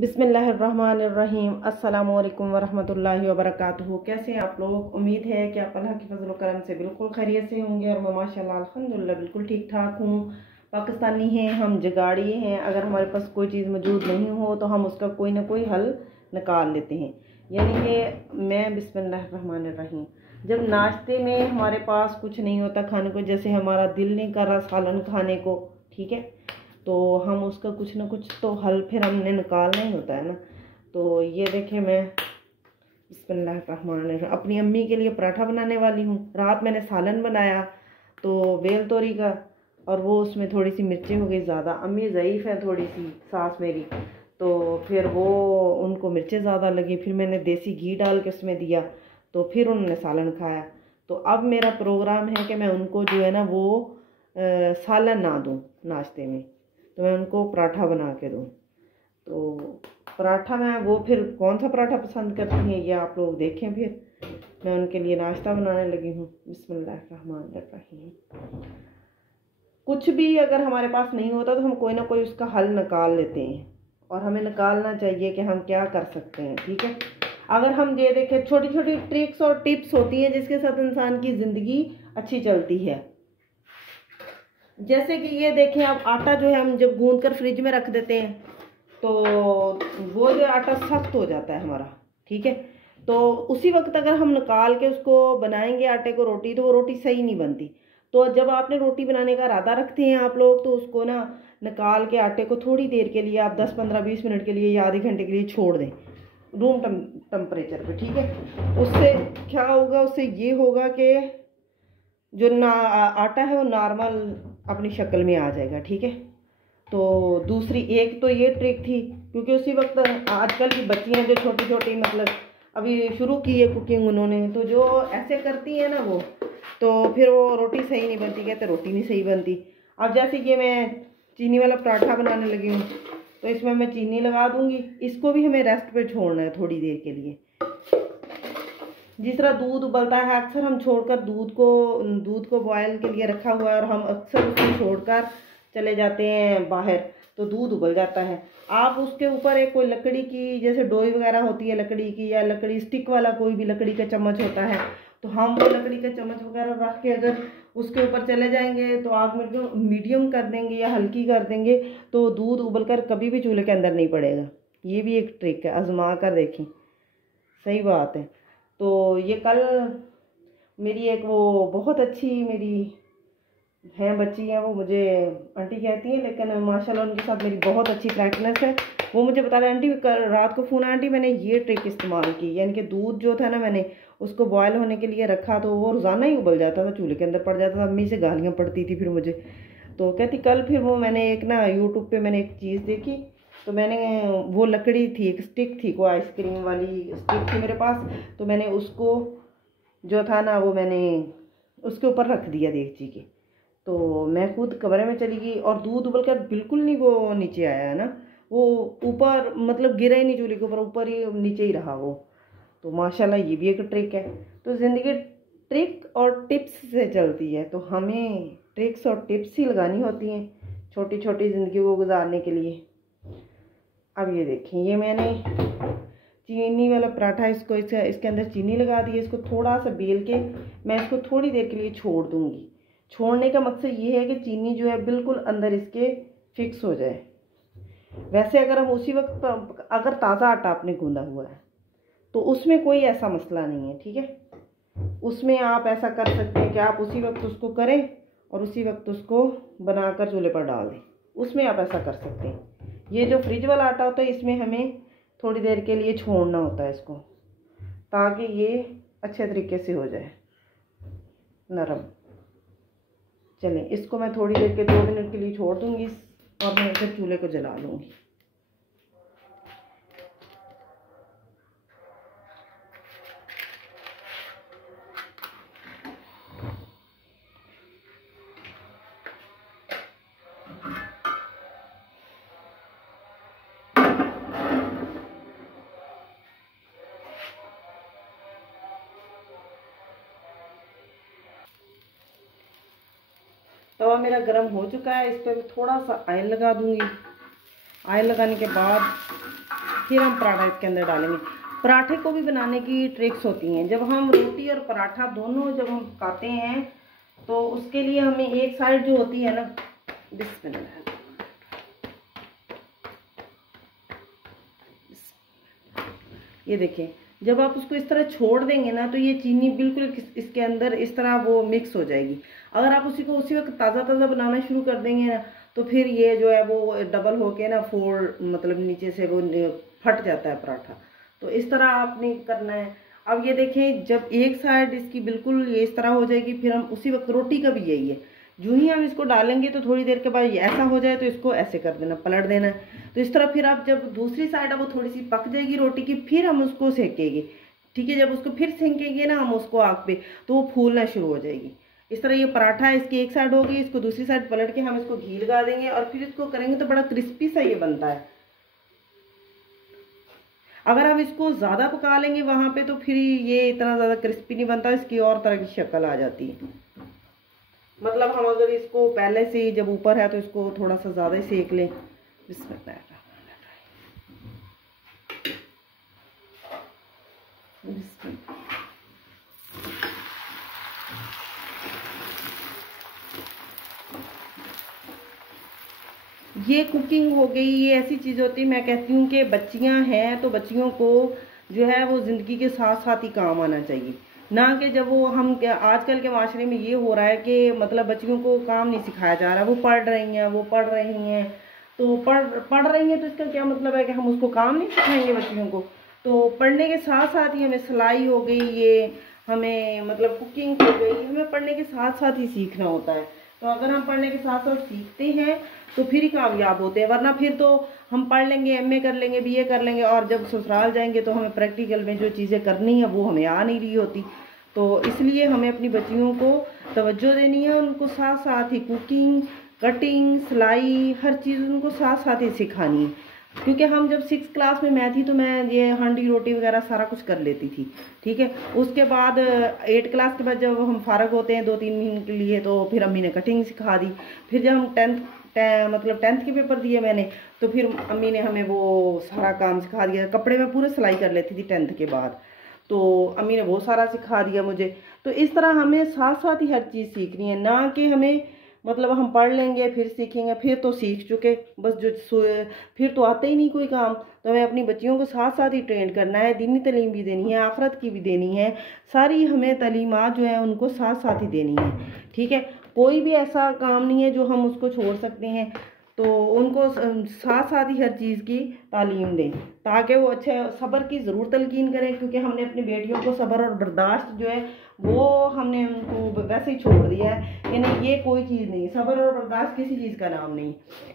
बिस्मिल्लाहिर्रहमानिर्रहीम। अस्सलामु अलैकुम वरहमतुल्लाहि वबरकातुहू। कैसे हैं आप लोग? उम्मीद है कि आप अल्लाह की फजल करम से बिल्कुल खैरियत से होंगे और मैं माशाल्लाह अल्हम्दुलिल्लाह बिल्कुल ठीक ठाक हूँ। पाकिस्तानी हैं हम, जगाड़ी हैं। अगर हमारे पास कोई चीज़ मौजूद नहीं हो तो हम उसका कोई ना कोई हल निकाल लेते हैं। यानी कि मैं बिस्मिल्लाहिर्रहमानिर्रहीम, जब नाश्ते में हमारे पास कुछ नहीं होता खाने को, जैसे हमारा दिल नहीं कर रहा सालन खाने को, ठीक है, तो हम उसका कुछ ना कुछ तो हल फिर हमने निकालना ही होता है ना। तो ये देखें, मैं बिस्मिल्लाहिर्रहमानिर्रहीम अपनी अम्मी के लिए पराठा बनाने वाली हूँ। रात मैंने सालन बनाया तो बेल तोरी का, और वो उसमें थोड़ी सी मिर्ची हो गई ज़्यादा। अम्मी ज़ईफ़ है थोड़ी सी, सास मेरी, तो फिर वो उनको मिर्चें ज़्यादा लगी। फिर मैंने देसी घी डाल के उसमें दिया तो फिर उन्होंने सालन खाया। तो अब मेरा प्रोग्राम है कि मैं उनको जो है ना वो सालन ना दूँ नाश्ते में, तो मैं उनको पराठा बना के दूँ। तो पराठा में वो फिर कौन सा पराठा पसंद करती हैं ये आप लोग देखें। फिर मैं उनके लिए नाश्ता बनाने लगी हूँ। बिस्मिल्लाहिर्रहमानिर्रहीम। कुछ भी अगर हमारे पास नहीं होता तो हम कोई ना कोई उसका हल निकाल लेते हैं, और हमें निकालना चाहिए कि हम क्या कर सकते हैं, ठीक है। अगर हम ये देखें, छोटी छोटी ट्रिक्स और टिप्स होती हैं जिसके साथ इंसान की ज़िंदगी अच्छी चलती है। जैसे कि ये देखें, अब आटा जो है हम जब गूंद कर फ्रिज में रख देते हैं तो वो जो आटा सख्त हो जाता है हमारा, ठीक है। तो उसी वक्त अगर हम निकाल के उसको बनाएंगे आटे को रोटी, तो वो रोटी सही नहीं बनती। तो जब आपने रोटी बनाने का इरादा रखते हैं आप लोग, तो उसको ना निकाल के आटे को थोड़ी देर के लिए आप 10-15-20 मिनट के लिए या आधे घंटे के लिए छोड़ दें रूम टेम्परेचर पे, ठीक है। उससे क्या होगा, उससे ये होगा कि जो ना आटा है वो नॉर्मल अपनी शक्ल में आ जाएगा, ठीक है। तो दूसरी एक तो ये ट्रिक थी, क्योंकि उसी वक्त आजकल की बच्चियां जो छोटी छोटी मतलब अभी शुरू की है कुकिंग उन्होंने, तो जो ऐसे करती है ना वो, तो फिर वो रोटी सही नहीं बनती, कहते रोटी नहीं सही बनती। अब जैसे कि मैं चीनी वाला पराठा बनाने लगी हूँ, तो इसमें मैं चीनी लगा दूंगी। इसको भी हमें रेस्ट पे छोड़ना है थोड़ी देर के लिए। जिस तरह दूध उबलता है, अक्सर हम छोड़कर दूध को बॉयल के लिए रखा हुआ है और हम अक्सर उसको छोड़कर चले जाते हैं बाहर, तो दूध उबल जाता है। आप उसके ऊपर एक कोई लकड़ी की, जैसे डोई वगैरह होती है लकड़ी की, या लकड़ी स्टिक वाला कोई भी लकड़ी का चम्मच होता है, तो हम वो लकड़ी का चम्मच वगैरह रख के अगर उसके ऊपर चले जाएंगे तो आग मीडियम कर देंगे या हल्की कर देंगे, तो दूध उबल कर कभी भी चूल्हे के अंदर नहीं पड़ेगा। ये भी एक ट्रिक है, आजमा कर देखें, सही बात है। तो ये कल मेरी एक वो बहुत अच्छी मेरी हैं बच्ची हैं, वो मुझे आंटी कहती हैं, लेकिन माशाल्लाह उनके साथ मेरी बहुत अच्छी फ्रैंकनेस है। वो मुझे बता रहे, आंटी कल रात को फ़ोन, आंटी मैंने ये ट्रिक इस्तेमाल की, यानी कि दूध जो था ना मैंने उसको बॉयल होने के लिए रखा तो वो रोज़ाना ही उबल जाता था, चूल्हे के अंदर पड़ जाता था। अम्मी से गालियाँ पड़ती थी फिर मुझे। तो कहती कल फिर वो मैंने एक ना यूट्यूब पर मैंने एक चीज़ देखी, तो मैंने वो लकड़ी थी, एक स्टिक थी, कोई आइसक्रीम वाली स्टिक थी मेरे पास, तो मैंने उसको जो था ना वो मैंने उसके ऊपर रख दिया देगची के। तो मैं खुद कमरे में चली गई और दूध उबल कर बिल्कुल नहीं वो नीचे आया है ना, वो ऊपर मतलब गिरा ही नहीं चूल्हे के ऊपर, ऊपर ही नीचे ही रहा वो। तो माशाल्लाह ये भी एक ट्रिक है। तो ज़िंदगी ट्रिक और टिप्स से चलती है, तो हमें ट्रिक्स और टिप्स ही लगानी होती हैं छोटी छोटी ज़िंदगी को गुजारने के लिए। अब ये देखें, ये मैंने चीनी वाला पराठा, इसको इसके अंदर चीनी लगा दी है। इसको थोड़ा सा बेल के मैं इसको थोड़ी देर के लिए छोड़ दूँगी। छोड़ने का मकसद ये है कि चीनी जो है बिल्कुल अंदर इसके फिक्स हो जाए। वैसे अगर हम उसी वक्त अगर ताज़ा आटा आपने गूंदा हुआ है तो उसमें कोई ऐसा मसला नहीं है, ठीक है। उसमें आप ऐसा कर सकते हैं कि आप उसी वक्त उसको करें और उसी वक्त उसको बनाकर चूल्हे पर डाल दें, उसमें आप ऐसा कर सकते हैं। ये जो फ्रिज वाला आटा होता है इसमें हमें थोड़ी देर के लिए छोड़ना होता है इसको, ताकि ये अच्छे तरीके से हो जाए नरम। चलें, इसको मैं थोड़ी देर के 2 मिनट के लिए छोड़ दूंगी और मैं फिर चूल्हे को जला लूँगी। तवा मेरा गर्म हो चुका है, इस पर मैं थोड़ा सा ऑयल लगा दूंगी। ऑयल लगाने के बाद फिर हम पराठा इसके अंदर डालेंगे। पराठे को भी बनाने की ट्रिक्स होती हैं। जब हम रोटी और पराठा दोनों जब हम पकाते हैं तो उसके लिए हमें एक साइड जो होती है ना, बिस्मिल्लाह, ये देखें, जब आप उसको इस तरह छोड़ देंगे ना तो ये चीनी बिल्कुल इसके अंदर इस तरह वो मिक्स हो जाएगी। अगर आप उसी को उसी वक्त ताज़ा ताज़ा बनाना शुरू कर देंगे ना तो फिर ये जो है वो डबल होके ना फोल्ड, मतलब नीचे से वो फट जाता है पराठा। तो इस तरह आपने करना है। अब ये देखें, जब एक साइड इसकी बिल्कुल ये इस तरह हो जाएगी, फिर हम उसी वक्त, रोटी का भी यही है, जो ही हम इसको डालेंगे तो थोड़ी देर के बाद ये ऐसा हो जाए तो इसको ऐसे कर देना, पलट देना है। तो इस तरह फिर आप जब दूसरी साइड वो थोड़ी सी पक जाएगी रोटी की, फिर हम उसको सेकेंगे। ठीक है, जब उसको फिर सेकेंगे ना हम उसको आग पे, तो वो फूलना शुरू हो जाएगी। इस तरह ये पराठा है, इसकी एक साइड होगी, इसको दूसरी साइड पलट के हम इसको घी लगा देंगे और फिर इसको करेंगे तो बड़ा क्रिस्पी सा ये बनता है। अगर हम इसको ज़्यादा पका लेंगे वहाँ पे तो फिर ये इतना ज़्यादा क्रिस्पी नहीं बनता, इसकी और तरह की शक्ल आ जाती है। मतलब हम अगर इसको पहले से जब ऊपर है तो इसको थोड़ा सा ज़्यादा ही सेक लें। ये कुकिंग हो गई, ये ऐसी चीज़ होती है, मैं कहती हूँ कि बच्चियाँ हैं तो बच्चियों को जो है वो ज़िंदगी के साथ साथ ही काम आना चाहिए, ना कि जब वो हम आजकल के माशरे में ये हो रहा है कि मतलब बच्चियों को काम नहीं सिखाया जा रहा। वो पढ़ रही हैं, वो पढ़ रही हैं, तो पढ़ रही हैं तो इसका क्या मतलब है कि हम उसको काम नहीं सिखाएंगे बच्चियों को। तो पढ़ने के साथ साथ ही हमें सिलाई हो गई, ये हमें मतलब कुकिंग हो गई, हमें पढ़ने के साथ साथ ही सीखना होता है। तो अगर हम पढ़ने के साथ साथ सीखते हैं तो फिर ही कामयाब होते हैं, वरना फिर तो हम पढ़ लेंगे, एमए कर लेंगे, बीए कर लेंगे और जब ससुराल जाएंगे तो हमें प्रैक्टिकल में जो चीज़ें करनी है वो हमें आ नहीं रही होती। तो इसलिए हमें अपनी बच्चियों को तवज्जो देनी है, उनको साथ साथ ही कुकिंग, कटिंग, सिलाई, हर चीज़ उनको साथ साथ ही सिखानी है। क्योंकि हम जब 6th क्लास में मैं थी तो मैं ये हांडी रोटी वगैरह सारा कुछ कर लेती थी। ठीक है, उसके बाद 8 क्लास के बाद जब हम फारग होते हैं 2-3 महीने के लिए तो फिर अम्मी ने कटिंग सिखा दी। फिर जब हम 10th के पेपर दिए मैंने तो फिर अम्मी ने हमें वो सारा काम सिखा दिया। कपड़े में पूरे सिलाई कर लेती थी 10th के बाद, तो अम्मी ने वो सारा सिखा दिया मुझे। तो इस तरह हमें साथ साथ ही हर चीज़ सीखनी है, ना कि हमें मतलब हम पढ़ लेंगे फिर सीखेंगे, फिर तो सीख चुके बस, जो फिर तो आते ही नहीं कोई काम। तो हमें अपनी बच्चियों को साथ साथ ही ट्रेन करना है, दीनी तालीम भी देनी है, आखिरत की भी देनी है, सारी हमें तालीमात जो है उनको साथ साथ ही देनी है। ठीक है, कोई भी ऐसा काम नहीं है जो हम उसको छोड़ सकते हैं, तो उनको साथ साथ ही हर चीज़ की तालीम दें ताकि वो अच्छे सब्र की ज़रूर तलकीन करें। क्योंकि हमने अपनी बेटियों को सब्र और बर्दाश्त जो है वो हमने उनको वैसे ही छोड़ दिया है कि नहीं, ये कोई चीज़ नहीं, सब्र और बर्दाश्त किसी चीज़ का नाम नहीं।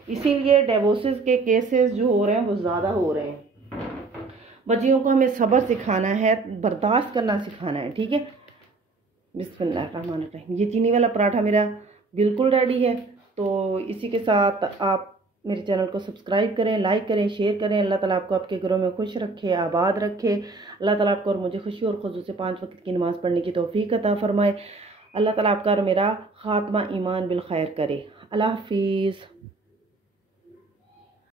इसीलिए डिवोर्सेस के केसेस जो हो रहे हैं वो ज़्यादा हो रहे हैं। बच्चियों को हमें सब्र सिखाना है, बर्दाश्त करना सिखाना है। ठीक है, बिस्मिल्लाहिर्रहमानिर्रहीम। ये चीनी वाला पराठा मेरा बिल्कुल रेडी है। तो इसी के साथ आप मेरे चैनल को सब्सक्राइब करें, लाइक करें, शेयर करें। अल्लाह ताला आपको आपके घरों में खुश रखे, आबाद रखे। अल्लाह ताला आपको और मुझे खुशी और खुशू से 5 वक्त की नमाज़ पढ़ने की तौफीक अता फरमाए। अल्लाह ताला आपका और मेरा खात्मा ईमान बिल खैर करे। अल्लाह हाफिज़।